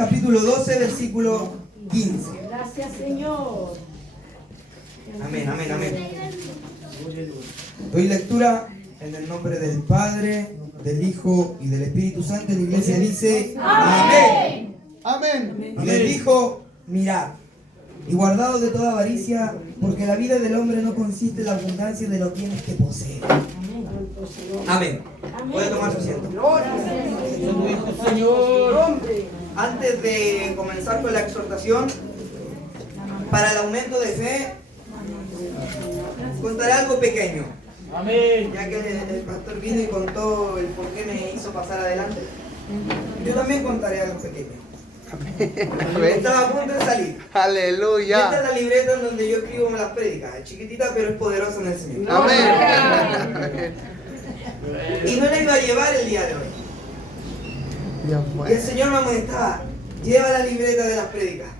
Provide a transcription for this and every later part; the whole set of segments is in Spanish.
capítulo 12, versículo 15. Gracias, Señor. Amén, amén, amén. Doy lectura en el nombre del Padre, del Hijo y del Espíritu Santo. La iglesia dice: amén. Amén. Y les dijo: mirad, y guardaos de toda avaricia, porque la vida del hombre no consiste en la abundancia de los bienes que posee. Amén. Puede tomar su asiento. Antes de comenzar con la exhortación para el aumento de fe, contaré algo pequeño. Amén. Ya que el pastor vino y contó el por qué me hizo pasar adelante, yo también contaré algo pequeño. Estaba a punto de salir. Aleluya. Esta es la libreta en donde yo escribo las prédicas. Es chiquitita, pero es poderosa en el Señor. Amén. Y no la iba a llevar el día de hoy. Y el Señor me amonestaba: lleva la libreta de las prédicas.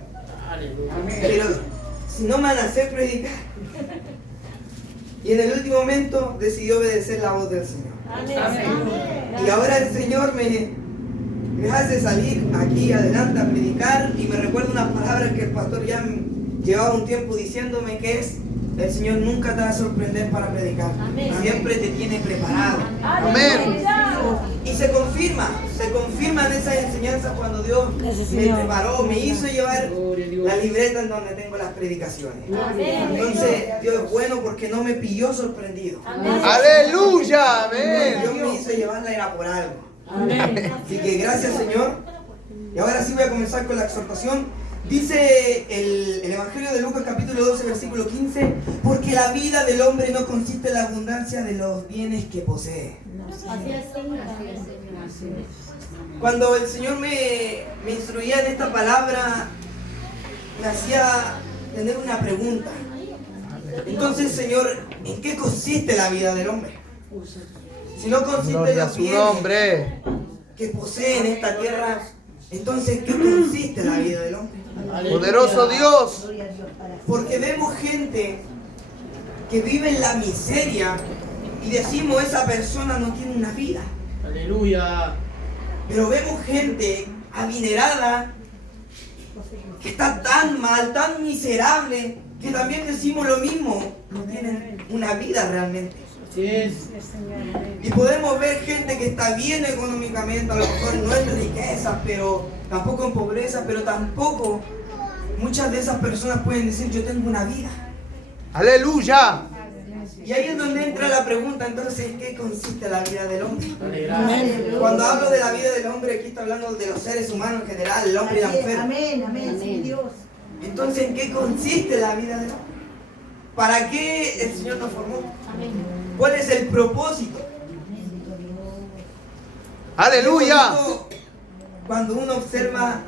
Pero si no me van a hacer predicar. Y en el último momento decidí obedecer la voz del Señor. Y ahora el Señor me hace salir aquí adelante a predicar, y me recuerda unas palabras que el pastor ya llevaba un tiempo diciéndome, que es: el Señor nunca te va a sorprender para predicar. Siempre te tiene preparado. Amén. Y se confirman esas enseñanzas cuando Dios me preparó, me hizo llevar la libreta en donde tengo las predicaciones. Entonces Dios es bueno porque no me pilló sorprendido. Aleluya. Amén. Dios me hizo llevarla, era por algo. Así que gracias, Señor. Y ahora sí voy a comenzar con la exhortación. Dice el Evangelio de Lucas capítulo 12 versículo 15: porque la vida del hombre no consiste en la abundancia de los bienes que posee. Cuando el Señor me instruía en esta palabra, me hacía tener una pregunta. Entonces, Señor, ¿en qué consiste la vida del hombre? Si no consiste en los bienes que posee en esta tierra, entonces ¿en qué consiste la vida del hombre? Poderoso Dios. Porque vemos gente que vive en la miseria y decimos: esa persona no tiene una vida. Aleluya. Pero vemos gente adinerada que está tan mal, tan miserable, que también decimos lo mismo: no tienen una vida realmente. Así es. Y podemos ver gente que está bien económicamente, a lo mejor no es de riqueza, pero tampoco en pobreza, pero tampoco muchas de esas personas pueden decir: yo tengo una vida. Aleluya. Y ahí es donde entra la pregunta: entonces, ¿en qué consiste la vida del hombre? Amén. Cuando hablo de la vida del hombre, aquí está hablando de los seres humanos en general, el hombre y la mujer. Amén, amén, sí, Dios. Entonces, ¿en qué consiste la vida del hombre? ¿Para qué el Señor nos formó? ¿Cuál es el propósito? Aleluya. Cuando uno observa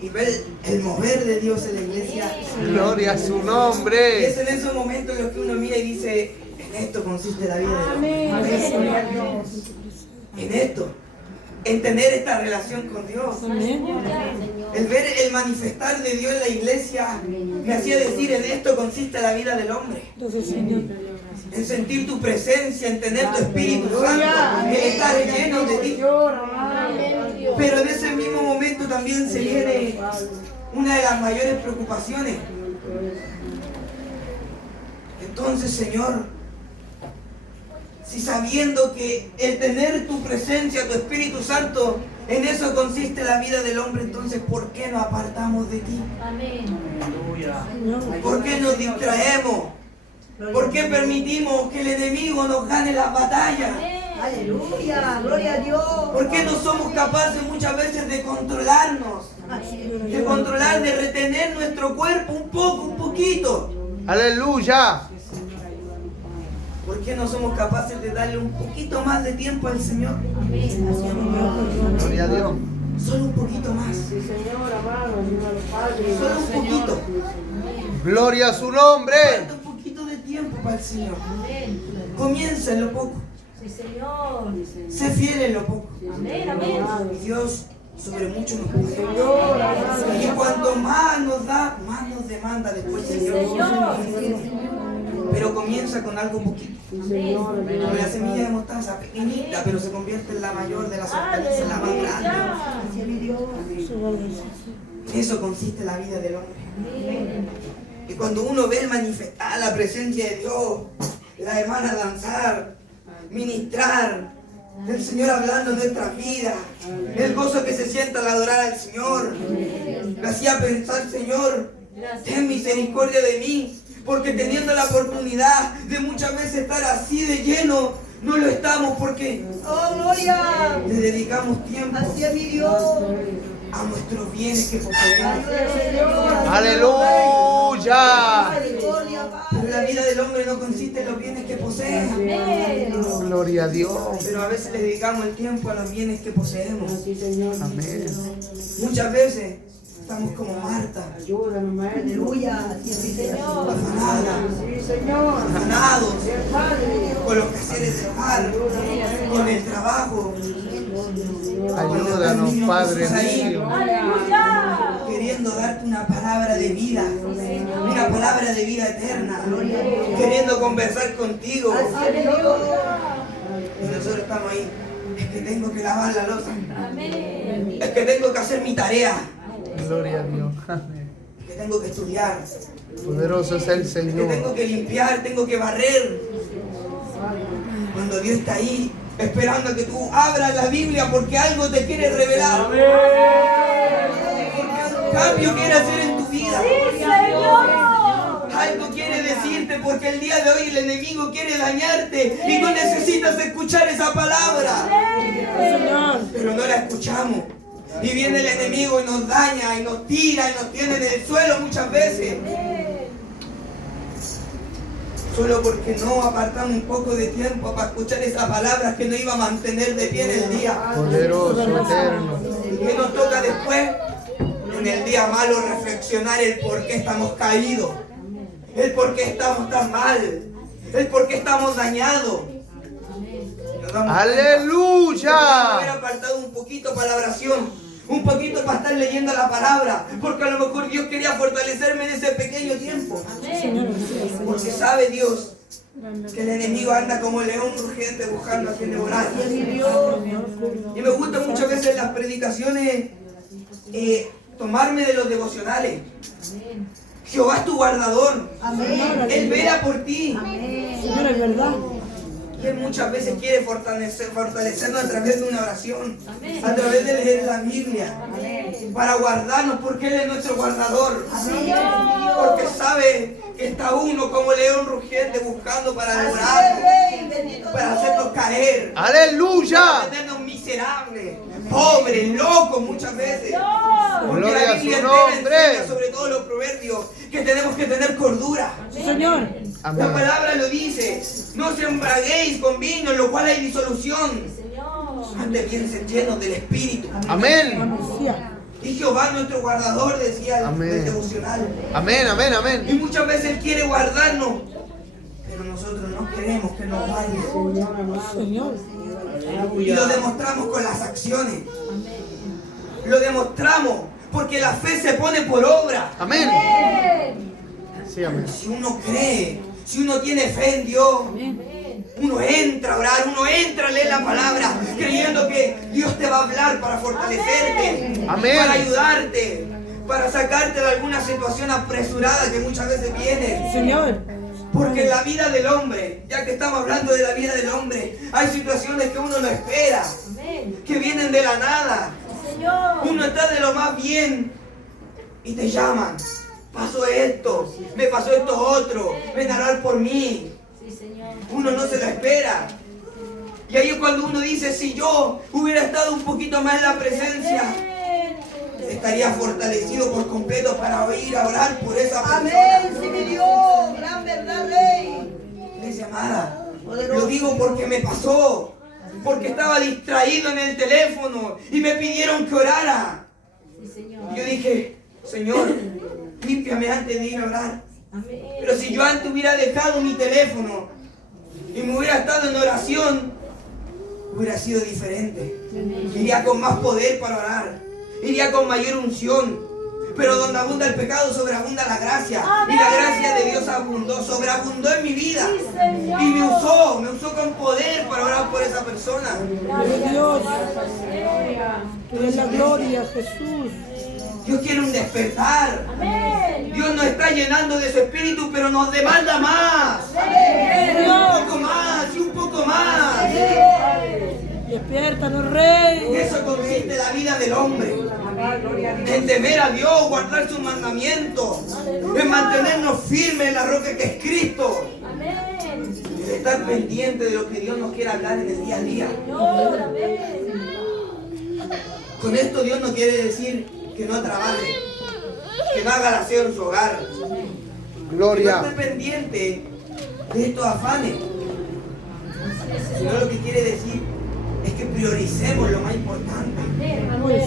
y ve el mover de Dios en la iglesia, Gloria a su y nombre. es en esos momentos en los que uno mira y dice: en esto consiste la vida del hombre. En esto, en tener esta relación con Dios. El ver el manifestar de Dios en la iglesia me hacía decir: en esto consiste la vida del hombre. En sentir tu presencia, en tener tu Espíritu Santo, en estar lleno de ti. Pero en ese mismo momento también se viene una de las mayores preocupaciones. Entonces, Señor, si sabiendo que el tener tu presencia, tu Espíritu Santo, en eso consiste la vida del hombre, entonces ¿por qué nos apartamos de ti? ¿Por qué nos distraemos? ¿Por qué permitimos que el enemigo nos gane las batallas? Aleluya, gloria a Dios. ¿Por qué no somos capaces muchas veces de controlarnos? De controlar, de retener nuestro cuerpo un poco, un poquito. Aleluya. ¿Por qué no somos capaces de darle un poquito más de tiempo al Señor? Gloria a Dios. Solo un poquito más. Solo un poquito. Gloria a su nombre. Falta un poquito de tiempo para el Señor. Comienza en lo poco. Sé fiel en lo poco. Y Dios sobre mucho nos pide. Y cuanto más nos da, más nos demanda después, Señor. Pero comienza con algo poquito. Como la semilla de mostaza, pequeñita, pero se convierte en la mayor de las hortalizas, la más grande. En eso consiste la vida del hombre. Y cuando uno ve manifestar la presencia de Dios, la hermana danzar, ministrar, el Señor hablando en nuestras vidas, el gozo que se sienta al adorar al Señor, me hacía pensar, Señor, ten misericordia de mí, porque teniendo la oportunidad de muchas veces estar así de lleno, no lo estamos porque ¡Oh, gloria! le dedicamos tiempo Hacia mi Dios. a nuestros bienes que poseemos. Aleluya. Pero la vida del hombre no consiste en los bienes que posee. Gloria a Dios. Pero a veces le dedicamos el tiempo a los bienes que poseemos. Amén. Muchas veces estamos como Marta, Aleluya. Sí, Señor. afanados con los quehaceres del hogar, con el trabajo. Ayúdanos, Padre mío. Queriendo darte una palabra de vida, una palabra de vida eterna, queriendo conversar contigo. Y nosotros estamos ahí. Es que tengo que lavar la loza. Es que tengo que hacer mi tarea. Gloria a Dios. Amén. Es que tengo que estudiar. Poderoso es el Es que Señor. tengo que limpiar, tengo que barrer. Cuando Dios está ahí, esperando a que tú abras la Biblia porque algo te quiere revelar. Porque un cambio quiere hacer en tu vida. Algo quiere decirte porque el día de hoy el enemigo quiere dañarte y tú necesitas escuchar esa palabra. Pero no la escuchamos. Y viene el enemigo y nos daña y nos tira y nos tiene en el suelo muchas veces. Solo porque no apartamos un poco de tiempo para escuchar esa palabra que nos iba a mantener de pie en el día. Poderoso, eterno. ¿Y qué nos toca después? En el día malo reflexionar el por qué estamos caídos, el por qué estamos tan mal, el por qué estamos dañados. Nos damos cuenta. Aleluya. Haber apartado un poquito para la oración, un poquito para estar leyendo la palabra, porque a lo mejor Dios quería fortalecerme en ese pequeño tiempo. Porque sabe Dios que el enemigo anda como león urgente buscando a quien devorar. Y me gusta muchas veces en las predicaciones tomarme de los devocionales. Jehová es tu guardador. Él vela por ti. Señor, es verdad. Y Él muchas veces quiere fortalecernos a través de una oración, a través de leer la Biblia, para guardarnos, porque Él es nuestro guardador. Porque sabe que está uno como león rugiente buscando para devorarnos, para hacernos caer, Aleluya. para tenernos miserables, pobres, locos muchas veces. Porque Gloria la a su Biblia nombre. entera enseña, sobre todo los proverbios, que tenemos que tener cordura. Señor. La Amén. palabra lo dice: no se embraguéis con vino, en lo cual hay disolución. Antes bien ser llenos del Espíritu. Amén. Y Jehová nuestro guardador, decía el Amén. devocional. Amén, amén, Y amén. muchas veces Él quiere guardarnos, pero nosotros no queremos que nos guarde. Señor. Y lo demostramos con las acciones. Lo demostramos porque la fe se pone por obra. Amén. Sí, amén. Si uno cree, si uno tiene fe en Dios, uno entra a orar, uno entra a leer la palabra, creyendo que Dios te va a hablar para fortalecerte, Amén. para ayudarte, para sacarte de alguna situación apresurada que muchas veces viene. Señor. Porque en la vida del hombre, ya que estamos hablando de la vida del hombre, hay situaciones que uno no espera, que vienen de la nada. Uno está de lo más bien y te llaman. Pasó esto, me pasó esto otro, ven a orar por mí. Uno no se lo espera. Y ahí es cuando uno dice: si yo hubiera estado un poquito más en la presencia, estaría fortalecido por completo para ir a orar por esa persona. Amén, sí, mi Dios. Gran verdad, Rey. Iglesia amada, lo digo porque me pasó, porque estaba distraído en el teléfono y me pidieron que orara. Y yo dije: Señor, límpiame antes de ir a orar. Pero si yo antes hubiera dejado mi teléfono y me hubiera estado en oración, hubiera sido diferente. Iría con más poder para orar, iría con mayor unción. Pero donde abunda el pecado, sobreabunda la gracia. Y la gracia de Dios abundó, sobreabundó en mi vida. Y me usó con poder para orar por esa persona. Dios. Te doy la gloria, Jesús. Dios quiere un despertar. Dios nos está llenando de su espíritu, pero nos demanda más. Un poco más y un poco más. Despiértanos, Rey. En eso consiste la vida del hombre. En temer a Dios, guardar sus mandamientos, en mantenernos firmes en la roca que es Cristo. En estar pendiente de lo que Dios nos quiere hablar en el día a día. Con esto Dios no quiere decir que no trabaje, que no haga el aseo en su hogar. Gloria. Que no esté pendiente de estos afanes. Sino lo que quiere decir es que prioricemos lo más importante,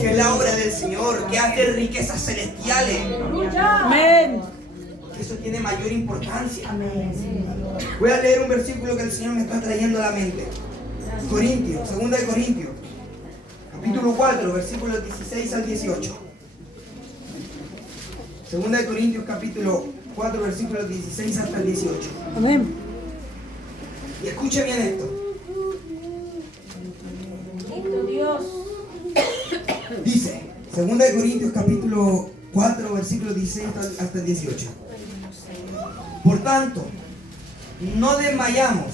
que es la obra del Señor, que hace riquezas celestiales. Amén. Eso tiene mayor importancia. Voy a leer un versículo que el Señor me está trayendo a la mente. Corintios, 2 de Corintios, capítulo 4, versículos 16 al 18. 2 de Corintios, capítulo 4, versículos 16 hasta el 18. Amén. Y escuche bien esto. Dice, 2 de Corintios, capítulo 4, versículos 16 hasta el 18. Por tanto, no desmayamos.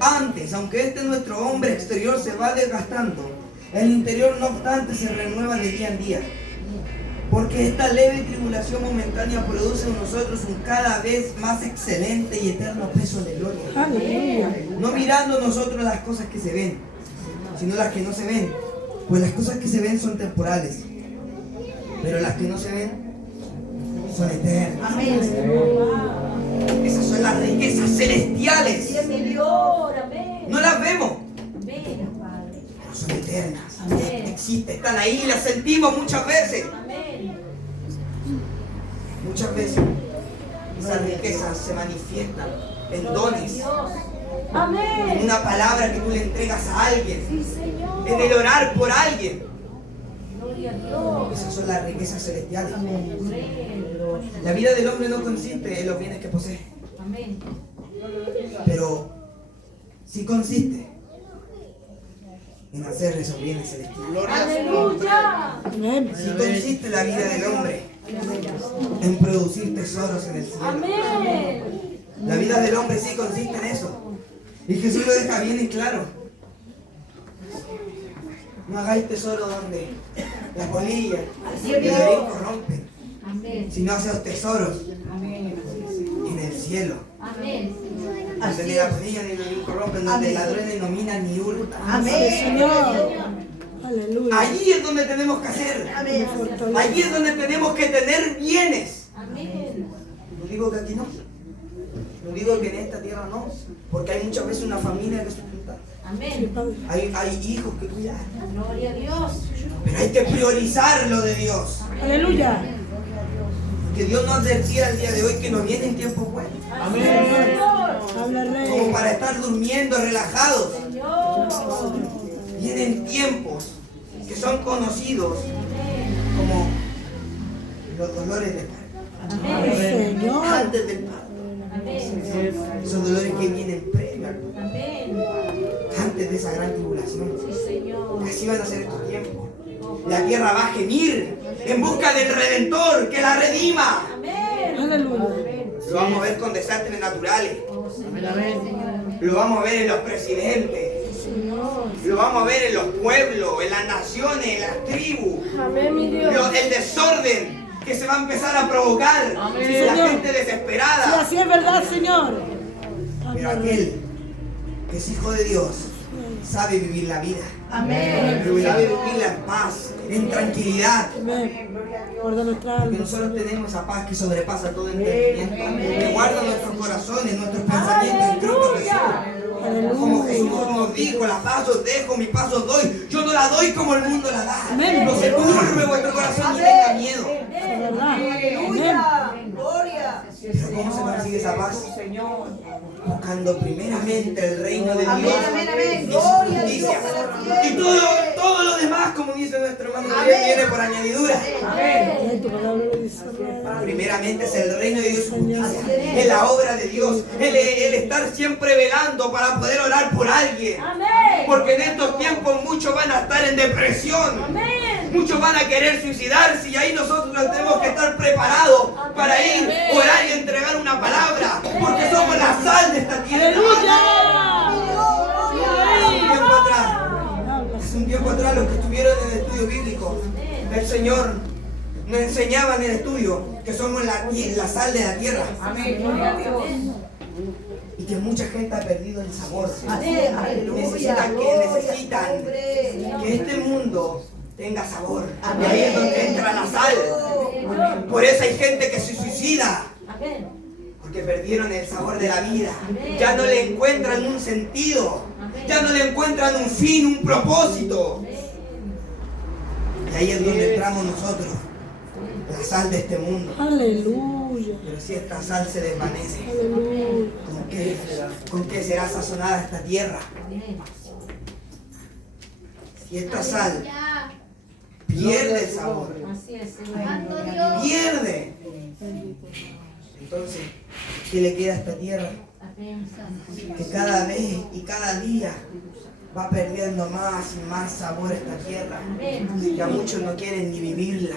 Antes, aunque nuestro hombre exterior se va desgastando, el interior no obstante se renueva de día en día. Porque esta leve tribulación momentánea produce en nosotros un cada vez más excelente y eterno peso de gloria. Aleluya. No mirando nosotros las cosas que se ven, sino las que no se ven. Pues las cosas que se ven son temporales, pero las que no se ven son eternas. Esas son las riquezas celestiales. No las vemos, pero son eternas. Existen, están ahí, las sentimos muchas veces. Muchas veces esas riquezas se manifiestan en dones, en una palabra que tú le entregas a alguien, en el orar por alguien. Esas son las riquezas celestiales. La vida del hombre no consiste en los bienes que posee, pero sí consiste en hacer esos bienes celestiales. Amén. Sí consiste la vida del hombre en producir tesoros en el cielo. La vida del hombre sí consiste en eso. Y Jesús lo deja bien y claro. No hagáis tesoro donde las polillas y el orín corrompen, sino haceos tesoros en el cielo. Donde ni la polilla ni el orín corrompen, donde ladrones no minan ni hurtan. Señor. Aleluya. Allí es donde tenemos que hacer. Allí es donde tenemos que tener bienes. No digo que aquí no. No digo que en esta tierra no. Porque hay muchas veces una familia que sustentar. Hay hijos que cuidar. Gloria a Dios. Pero hay que priorizar lo de Dios. Aleluya. Que Dios nos advertía el día de hoy que nos vienen tiempos buenos. Habla, Rey. Como para estar durmiendo, relajados. Vienen tiempos que son conocidos como los dolores de parto. Señor. Antes del parto. Esos dolores que vienen previos. Antes de esa gran tribulación. Así van a ser estos tiempos. La tierra va a gemir en busca del Redentor que la redima. Aleluya. Lo vamos a ver con desastres naturales. Lo vamos a ver en los presidentes. Lo vamos a ver en los pueblos, en las naciones, en las tribus. El desorden que se va a empezar a provocar. La gente desesperada. Sí, así es verdad, Señor. Pero aquel que es hijo de Dios sabe vivir la vida. Amén. Sabe vivirla en paz, en tranquilidad. Amén. Guarda nuestra Porque alma. nosotros tenemos esa paz que sobrepasa todo entendimiento. Que guarda nuestros corazones, nuestros pensamientos en Cristo Jesús. Como Jesús nos dijo, la paz os dejo, mi paz os doy. Yo no la doy como el mundo la da. Amén. No se turbe vuestro corazón ni tenga miedo. Es verdad. Pero ¿Cómo se consigue esa paz? Buscando primeramente el reino de Dios y su justicia. Y todo lo demás, como dice nuestro hermano Gabriel, viene por añadidura. Primeramente es el reino de Dios y su justicia. Es la obra de Dios. El estar siempre velando para poder orar por alguien. Porque en estos tiempos muchos van a estar en depresión. Muchos van a querer suicidarse y ahí nosotros tenemos que estar preparados para ir, orar y entregar una palabra. Porque somos la sal de esta tierra. Hace un tiempo atrás los que estuvieron en el estudio bíblico del Señor nos enseñaban en el estudio que somos la sal de la tierra. Y que mucha gente ha perdido el sabor. Necesitan que este mundo tenga sabor. Y ahí es donde entra la sal. Por eso hay gente que se suicida. Porque perdieron el sabor de la vida. Ya no le encuentran un sentido. Ya no le encuentran un fin, un propósito. Y ahí es donde entramos nosotros. La sal de este mundo. Aleluya. Pero si esta sal se desvanece, Aleluya. ¿con qué será sazonada esta tierra? Si esta sal pierde el sabor, pierde, entonces, ¿qué le queda a esta tierra? Que cada vez y cada día va perdiendo más y más sabor esta tierra. Ya muchos no quieren ni vivirla.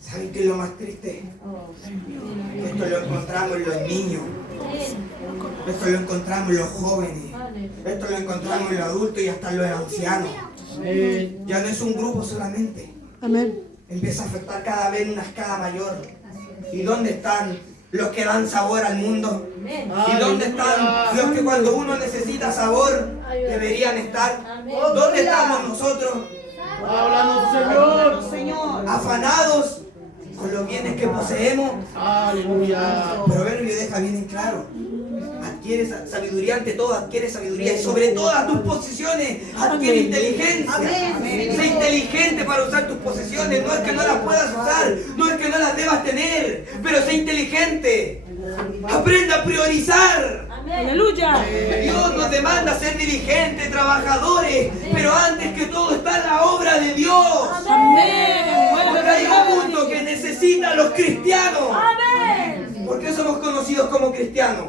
¿Saben qué es lo más triste? Esto lo encontramos en los niños. Esto lo encontramos en los jóvenes. Esto lo encontramos en los adultos y hasta en los ancianos. Ya no es un grupo solamente. Amén. Empieza a afectar cada vez en una escala mayor. ¿Y dónde están los que dan sabor al mundo? ¿Y dónde están los que cuando uno necesita sabor deberían estar? ¿Dónde estamos nosotros? Háblanos, Señor. Afanados con los bienes que poseemos. Aleluya. Proverbio deja bien en claro. Adquiere sabiduría ante todo, adquiere sabiduría. Y sobre todas tus posesiones, adquiere inteligencia. Sé inteligente para usar tus posesiones. No es que no las puedas usar, no es que no las debas tener, pero sé inteligente. Aprenda a priorizar. Aleluya. Dios nos demanda ser diligentes, trabajadores, pero antes que todo está la obra de Dios. Amén. Porque hay un mundo que necesita a los cristianos. ¿Por qué somos conocidos como cristianos?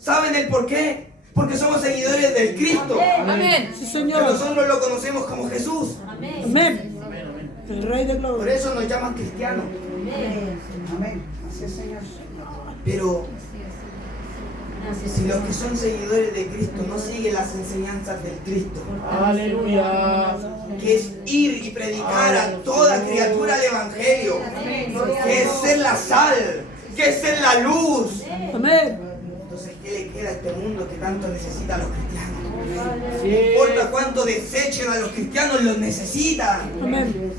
¿Saben el por qué? Porque somos seguidores del Cristo. Amén. Sí, Que Señor. nosotros lo conocemos como Jesús. Amén. El Rey de Por Gloria. eso nos llaman cristianos. Amén. Así es, Señor. Pero si los que son seguidores de Cristo no siguen las enseñanzas del Cristo, Aleluya. que es ir y predicar a toda criatura el Evangelio, que es ser la sal, que es ser la luz. Amén. Entonces, ¿qué le queda a este mundo que tanto necesita a los cristianos? No Sí. importa cuánto desechen a los cristianos, los necesitan. Amén.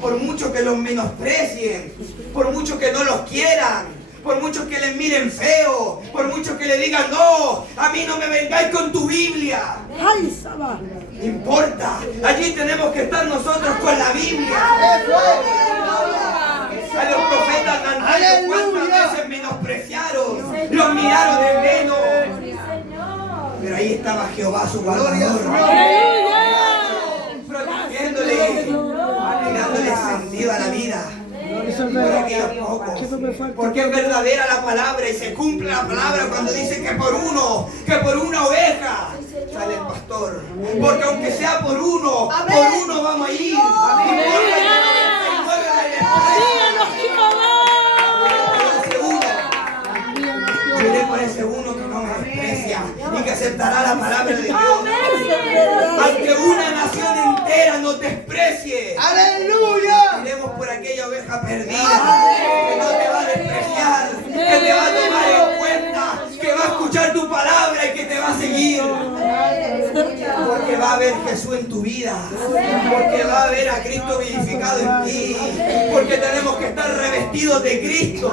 Por mucho que los menosprecien, por mucho que no los quieran, por mucho que les miren feo, por mucho que le digan, no, a mí no me vengáis con tu Biblia. Ay, Saba. No importa, allí tenemos que estar nosotros con la Biblia. A los profetas antaños cuántas veces menospreciaron, los miraron de menos. Pero ahí estaba Jehová su guardador, protegiéndole y dándole sentido a la vida. Eso es Por verdad. aquellos pocos. Eso me fue. Porque es verdadera la palabra y se cumple la palabra cuando dice que por una oveja sale el pastor. Porque aunque sea por uno vamos a ir. No importa que 99 me iré por ese uno que no me desprecia y que aceptará la palabra de Dios. Aunque una nación entera nos desprecie, ¡Aleluya! iremos por aquella oveja perdida que no te va a despreciar, que te va a tomar en cuenta, que va a escuchar tu palabra y que te va a seguir. Porque va a ver Jesús en tu vida, porque va a ver a Cristo vivificado en ti, porque tenemos que estar revestidos de Cristo.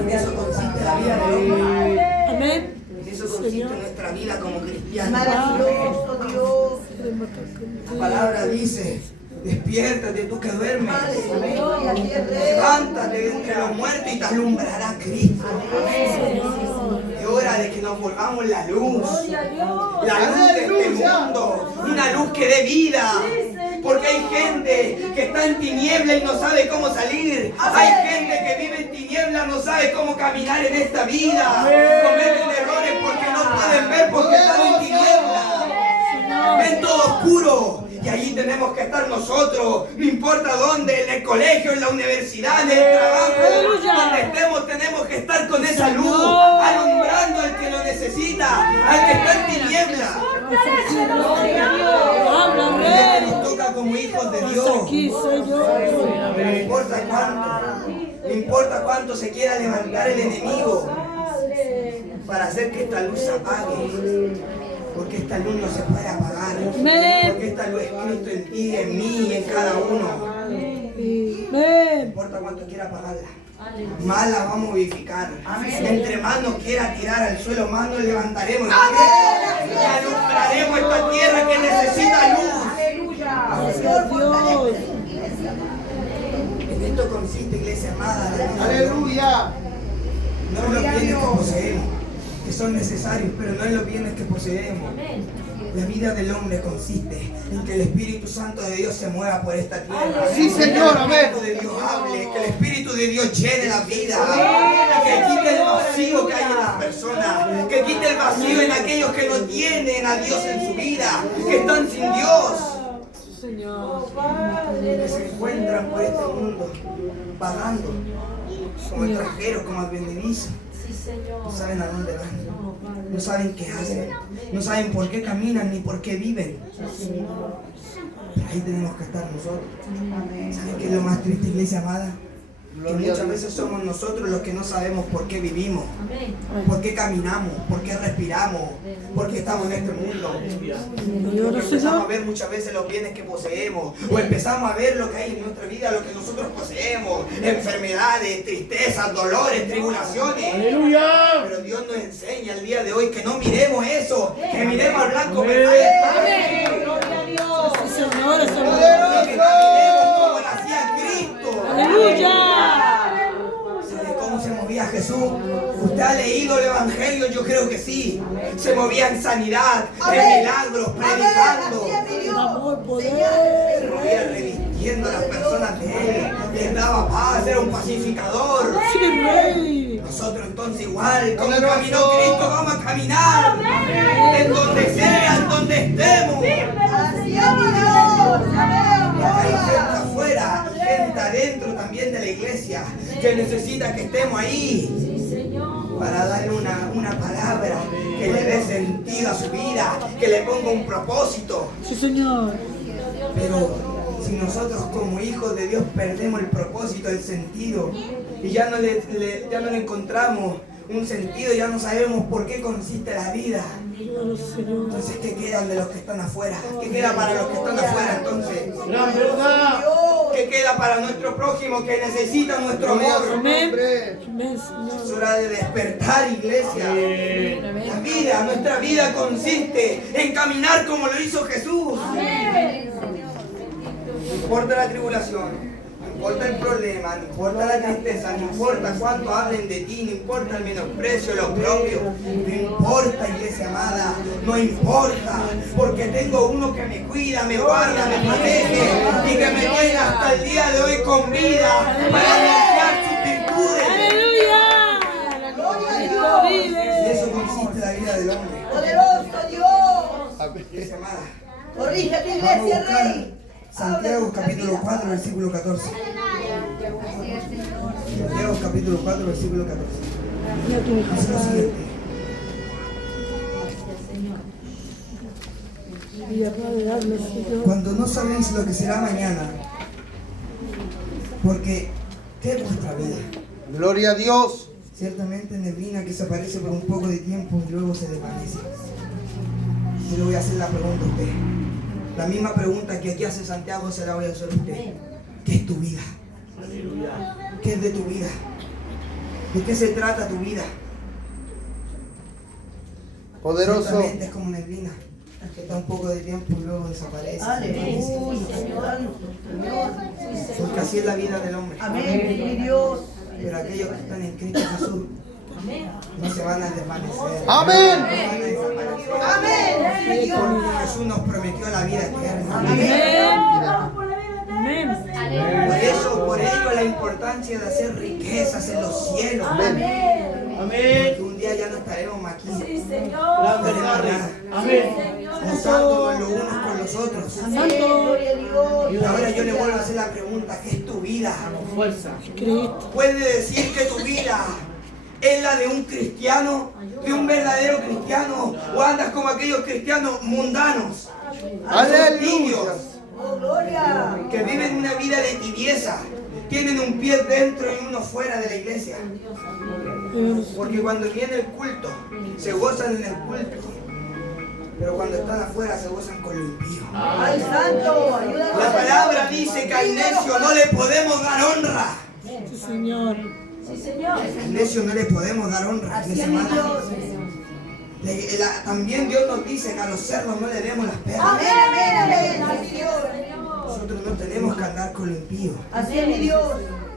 En eso consiste la vida de hombre. Amén. En eso consiste nuestra vida como cristianos. Maravilloso Dios. La palabra dice Despiértate tú que duermes. Levántate de entre los muertos y te alumbrará Cristo. Es hora de que nos volvamos la luz de este mundo, una luz que dé vida. Porque hay gente que está en tiniebla y no sabe cómo salir. Hay gente que vive en tiniebla, no sabe cómo caminar en esta vida. Cometen errores porque no pueden ver porque están en tiniebla. Ven todo oscuro. Y allí tenemos que estar nosotros, no importa dónde, en el colegio, en la universidad, en el trabajo, donde estemos, tenemos que estar con esa luz, alumbrando al que lo necesita, al que está en tiniebla. Que nos toca como hijos de Dios. No importa cuánto se quiera levantar el enemigo para hacer que esta luz se apague. Porque esta luz no se puede apagar. Porque esta luz es Cristo en ti, en mí y en cada uno. No importa cuánto quiera apagarla. Más la vamos a vivificar. Entre más nos quiera tirar al suelo, más nos levantaremos. Y alumbraremos esta tierra que necesita luz. En esto consiste, iglesia amada. Aleluya. No en los bienes que poseemos, que son necesarios, pero no en los bienes que poseemos. La vida del hombre consiste en que el Espíritu Santo de Dios se mueva por esta tierra. Sí, Señor, amén. Que el Espíritu de Dios hable, que el Espíritu de Dios llene la vida, que quite el vacío que hay en las personas, que quite el vacío en aquellos que no tienen a Dios en su vida, que están sin Dios, que se encuentran por este mundo vagando como extranjeros, como advenedizos. No saben a dónde van, no saben qué hacen, no saben por qué caminan ni por qué viven. Pero ahí tenemos que estar nosotros. ¿Saben qué es lo más triste, iglesia amada? Que muchas veces somos nosotros los que no sabemos por qué vivimos, por qué caminamos, por qué respiramos, por qué estamos en este mundo. Porque empezamos a ver muchas veces los bienes que poseemos, o empezamos a ver lo que hay en nuestra vida, lo que nosotros poseemos, enfermedades, tristezas, dolores, tribulaciones. ¡Aleluya! Pero Dios nos enseña el día de hoy que no miremos eso, que miremos al blanco perfecto. ¡Gloria a Dios! Que caminemos como lo hacía Cristo. ¡Aleluya! ¿Sabe cómo se movía Jesús? ¿Usted ha leído el Evangelio? Yo creo que sí. Se movía en sanidad, en milagros, predicando. Se movía revistiendo a las personas de Él. Les daba paz, era un pacificador. Nosotros entonces igual, como caminó Cristo, vamos a caminar. En donde sea, en donde estemos. Hay gente afuera, gente adentro también de la iglesia que necesita que estemos ahí para darle una palabra que le dé sentido a su vida, que le ponga un propósito. Sí, Señor. Pero si nosotros como hijos de Dios perdemos el propósito, el sentido, y ya no le encontramos un sentido, ya no sabemos por qué consiste la vida. Entonces, ¿qué quedan de los que están afuera? ¿Qué queda para los que están afuera entonces? ¡La verdad! ¿Qué queda para nuestro prójimo que necesita nuestro amor? Es hora de despertar, iglesia. La vida, nuestra vida consiste en caminar como lo hizo Jesús. No importa la tribulación. No importa el problema, no importa la tristeza, no importa cuánto hablen de ti, no importa el menosprecio, lo propio, no importa, iglesia amada, no importa, porque tengo uno que me cuida, me guarda, me protege y que me tiene hasta el día de hoy con vida para anunciar sus virtudes. Y eso consiste la vida del hombre. Poderoso Dios. Iglesia amada. Corrige tu iglesia, Rey. Santiago capítulo 4, versículo 14. Santiago capítulo 4, versículo 14. Dice lo siguiente. Cuando no sabéis lo que será mañana, porque ¿qué es vuestra vida? Gloria a Dios. Ciertamente neblina que se aparece por un poco de tiempo y luego se desvanece. Yo le voy a hacer la pregunta a usted. La misma pregunta que aquí hace Santiago se la voy a hacer a usted. ¿Qué es tu vida? ¿Qué es de tu vida? ¿De qué se trata tu vida? Poderoso. Ciertamente es como neblina que está un poco de tiempo y luego desaparece. Aleluya. Porque así es la vida del hombre. Amén, mi Dios. Pero aquellos que están en Cristo Jesús no se van a desvanecer. Amén. No van a desaparecer. Amén, mi Dios. Porque Jesús nos prometió la vida eterna. Por ello la importancia de hacer riquezas en los cielos. Amén. Porque un día ya no estaremos más aquí. La verdad. Amén. Gozándonos los unos con los otros. Gloria a Dios. Y ahora yo le vuelvo a hacer la pregunta, ¿qué es tu vida? Fuerza. ¿Puede decir que tu vida es la de un cristiano, de un verdadero cristiano, o andas como aquellos cristianos mundanos, Aleluya. Oh, gloria. que viven una vida de tibieza, tienen un pie dentro y uno fuera de la iglesia? Porque cuando viene el culto, se gozan en el culto, pero cuando están afuera se gozan con lo impío. Ay, santo, ayúdanos. La palabra dice que al necio no le podemos dar honra. Sí, Señor. Al necio no le podemos dar honra. Así es, mi Dios. También Dios nos dice que a los cerdos no le demos las perlas. Amén, amén, amén. Así es, Dios. Nosotros no tenemos que andar con lo impío, Así es, mi Dios.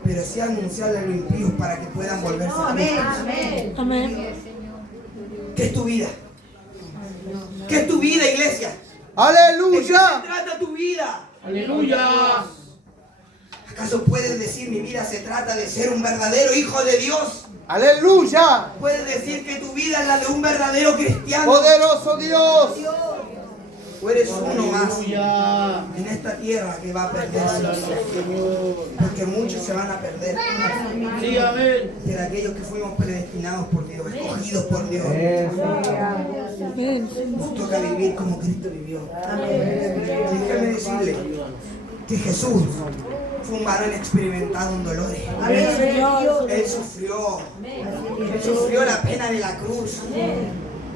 pero sí anunciarle a los impíos para que puedan volverse a Amén, Cristo. amén. Amén. ¿Qué es tu vida? ¿Qué es tu vida, iglesia? ¿De qué se Aleluya. trata tu vida? Aleluya. ¿Acaso puedes decir mi vida se trata de ser un verdadero hijo de Dios? Aleluya. ¿Puedes decir que tu vida es la de un verdadero cristiano? Poderoso Dios. ¿O eres uno más Aleluya. en esta tierra que va a perderse? Porque muchos se van a perder. Sí, amén. De aquellos que fuimos predestinados por Dios, escogidos por Dios. Amén. Nos toca vivir como Cristo vivió. Déjame decirle que Jesús fue un varón experimentado en dolores. Amén, Dios. Él sufrió la pena de la cruz.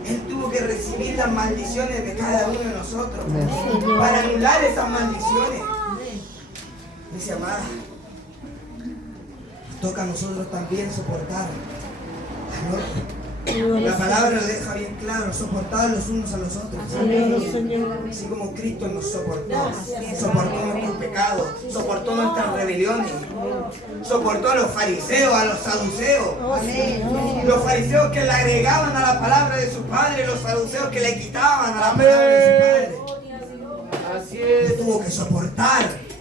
Él tuvo que recibir las maldiciones de cada uno de nosotros para anular esas maldiciones. Dice, amada, nos toca a nosotros también soportar. La palabra lo deja bien claro, soportar los unos a los otros. Así como Cristo nos soportó, soportó nuestros pecados, soportó nuestras rebeliones, soportó a los fariseos, a los saduceos. Los fariseos que le agregaban a la palabra de su padre, los saduceos que le quitaban a la palabra de su padre. Así Él es. tuvo que soportar.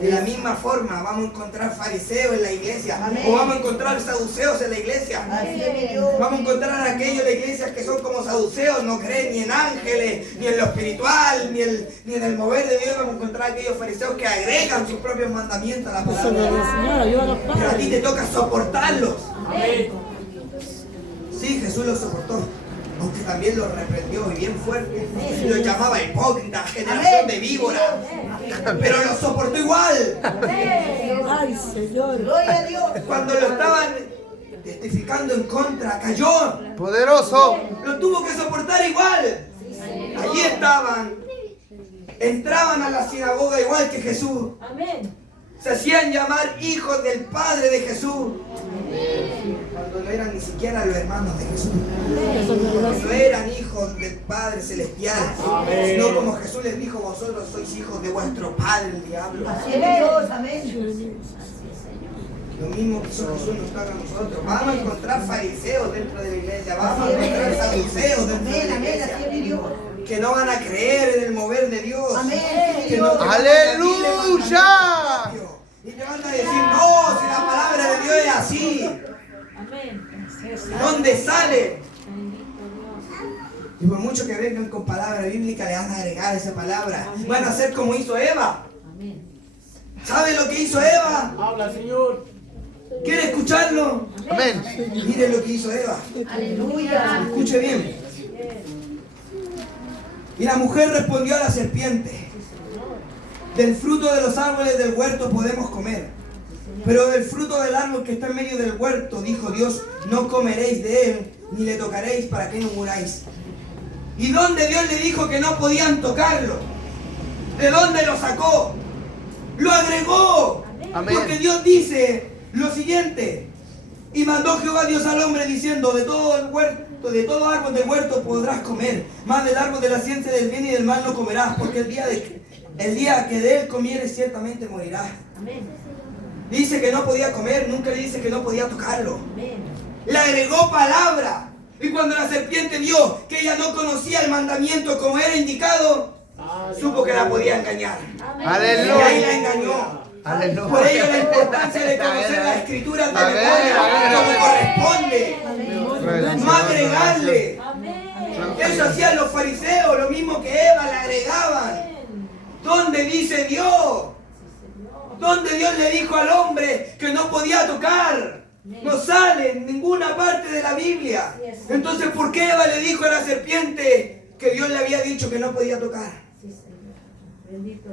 De la misma forma vamos a encontrar fariseos en la iglesia, o vamos a encontrar saduceos en la iglesia. Así es, mi Dios. Vamos a encontrar a aquellos de la iglesia que son como saduceos, no creen ni en ángeles, ni en lo espiritual, ni en el mover de Dios. Vamos a encontrar a aquellos fariseos que agregan sus propios mandamientos a la palabra de Dios. Señor, ayúdanos, Pero a ti Padre. te toca soportarlos. Amén. Sí, Jesús los soportó, aunque también los reprendió y bien fuerte. Los llamaba hipócritas, generación de víboras. Pero los soportó igual. Ay, Señor. Gloria a Dios. Cuando lo estaban testificando en contra, cayó. Poderoso. Lo tuvo que soportar igual. Allí estaban. Entraban a la sinagoga igual que Jesús. Se hacían llamar hijos del Padre de Jesús. Cuando no eran ni siquiera los hermanos de Jesús. No eran hijos del Padre Celestial. Sino como Jesús les dijo, vosotros sois hijos de vuestro padre el diablo. Así es, mi Dios. Amén. Lo mismo que hizo Jesús nos toca a nosotros. Vamos a encontrar fariseos dentro de la iglesia. Vamos a encontrar saduceos dentro de Amén, la amén. iglesia. Así es, mi Dios. Que no van a creer en el mover de Dios. Amén. Que no te van a Aleluya. y te van a decir, no, si la palabra de Dios es así. ¿Dónde sale? Y por mucho que vengan con palabra bíblica, le van a agregar esa palabra. Van a hacer como hizo Eva. ¿Sabe lo que hizo Eva? Habla, Señor. ¿Quiere escucharlo? Amén. Mire lo que hizo Eva. Aleluya. Escuche bien. Y la mujer respondió a la serpiente: del fruto de los árboles del huerto podemos comer, pero del fruto del árbol que está en medio del huerto, dijo Dios, no comeréis de él, ni le tocaréis para que no muráis. ¿Y dónde Dios le dijo que no podían tocarlo? ¿De dónde lo sacó? Lo agregó. Amén. Porque Dios dice lo siguiente: Y mandó Jehová Dios al hombre diciendo, de todo árbol del huerto podrás comer, mas del árbol de la ciencia del bien y del mal no comerás, porque el día que de él comieres ciertamente morirás. Amén. Dice que no podía comer, nunca le dice que no podía tocarlo. Le agregó palabra. Y cuando la serpiente vio que ella no conocía el mandamiento como era indicado, supo que la podía engañar. Aleluya. Y ahí la engañó. Aleluya. Por ello la importancia de conocer las escrituras de memoria como corresponde. No agregarle. Eso hacían los fariseos, lo mismo que Eva le agregaban. ¿Dónde dice Dios? ¿Dónde Dios le dijo al hombre que no podía tocar? No sale en ninguna parte de la Biblia. Entonces, ¿por qué Eva le dijo a la serpiente que Dios le había dicho que no podía tocar?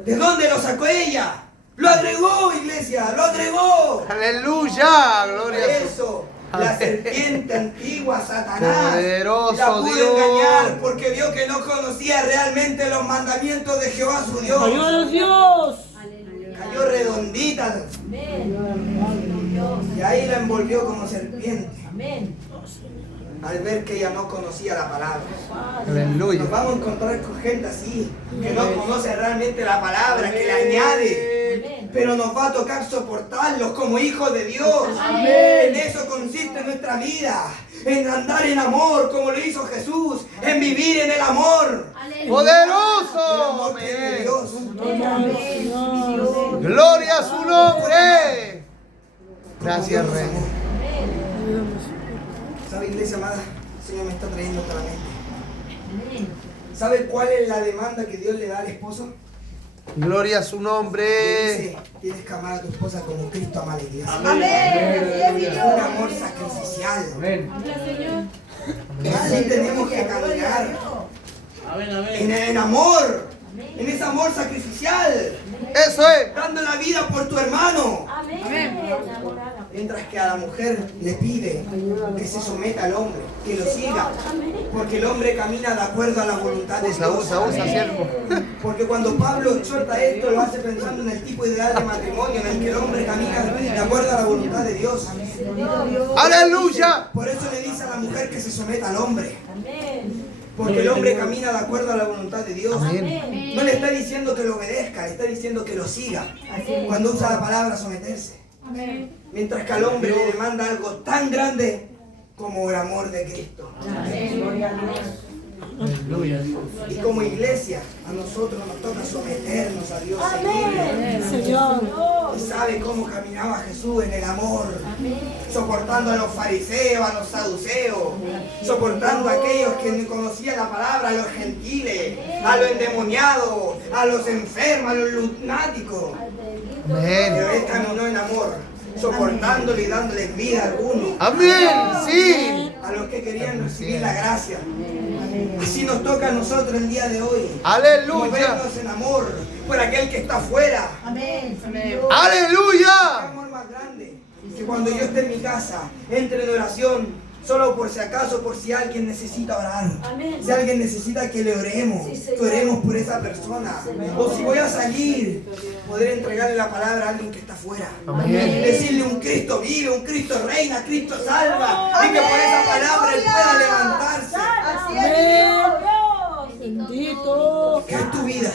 ¿De dónde lo sacó ella? Lo agregó, iglesia, lo agregó. Aleluya. Por Gloria a Dios. eso, la serpiente antigua, Satanás, Poderoso la pudo Dios. engañar porque vio que no conocía realmente los mandamientos de Jehová su Dios. ¡Ayúdanos, Dios! Cayó redondita. Y ahí la envolvió como serpiente. Al ver que ella no conocía la palabra. Aleluya. Nos vamos a encontrar con gente así, que no conoce realmente la palabra, que le añade. Pero nos va a tocar soportarlos como hijos de Dios. En eso consiste nuestra vida. En andar en amor como lo hizo Jesús. En vivir en el amor. Poderoso. El amor que es de Amén. Dios. Gloria a su nombre. Gracias, Rey. ¿Sabe, iglesia amada? El Señor me está trayendo hasta la mente. ¿Sabe cuál es la demanda que Dios le da al esposo? Gloria a su nombre. Dice, tienes que amar a tu esposa como Cristo ama a la iglesia. Amén. Un amor sacrificial. Así tenemos que caminar. En amor. En ese amor sacrificial. Eso es. Dando la vida por tu hermano. Mientras que a la mujer le pide que se someta al hombre, que lo siga. Porque el hombre camina de acuerdo a la voluntad de Dios. Usa, siervo. Porque cuando Pablo exhorta esto, lo hace pensando en el tipo ideal de matrimonio en el que el hombre camina de acuerdo a la voluntad de Dios. Aleluya. Por eso le dice a la mujer que se someta al hombre. Porque el hombre camina de acuerdo a la voluntad de Dios. Amén. No le está diciendo que lo obedezca, le está diciendo que lo siga. Cuando usa la palabra someterse. Mientras que al hombre le demanda algo tan grande como el amor de Cristo. Y como iglesia, a nosotros nos toca someternos a Dios. Seguirle. Señor. Y sabe cómo caminaba Jesús en el amor, soportando a los fariseos, a los saduceos, soportando a aquellos que no conocían la palabra, a los gentiles, a los endemoniados, a los enfermos, a los lunáticos. Amén. Pero él caminó en amor, soportándole y dándoles vida a algunos, Amén. Sí. a los que querían recibir la gracia. Así nos toca a nosotros el día de hoy. Aleluya. Movernos en amor por aquel que está afuera. Amén. ¿Qué Aleluya. amor más grande? Que cuando yo esté en mi casa, entre en oración, solo por si acaso, por si alguien necesita orar. Si alguien necesita que le oremos, que oremos por esa persona. O si voy a salir, poder entregarle la palabra a alguien que está afuera. Amén. Decirle un Cristo vive, un Cristo reina, Cristo salva. Y que por esa palabra él pueda levantarse. Así es. Bendito. ¿Qué es tu vida?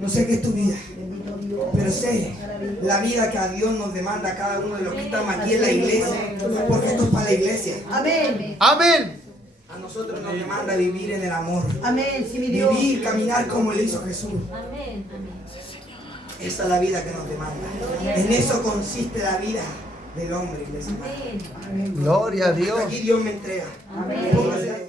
No sé qué es tu vida, pero sé la vida que a Dios nos demanda a cada uno de los que estamos aquí en la iglesia, porque esto es para la iglesia. Amén. Amén. A nosotros nos demanda vivir en el amor, Amén. Sí, mi Dios. vivir, caminar como le hizo Jesús. Esa es la vida que nos demanda. En eso consiste la vida del hombre, iglesia. Gloria a Dios. Aquí Dios me entrega. Póngase.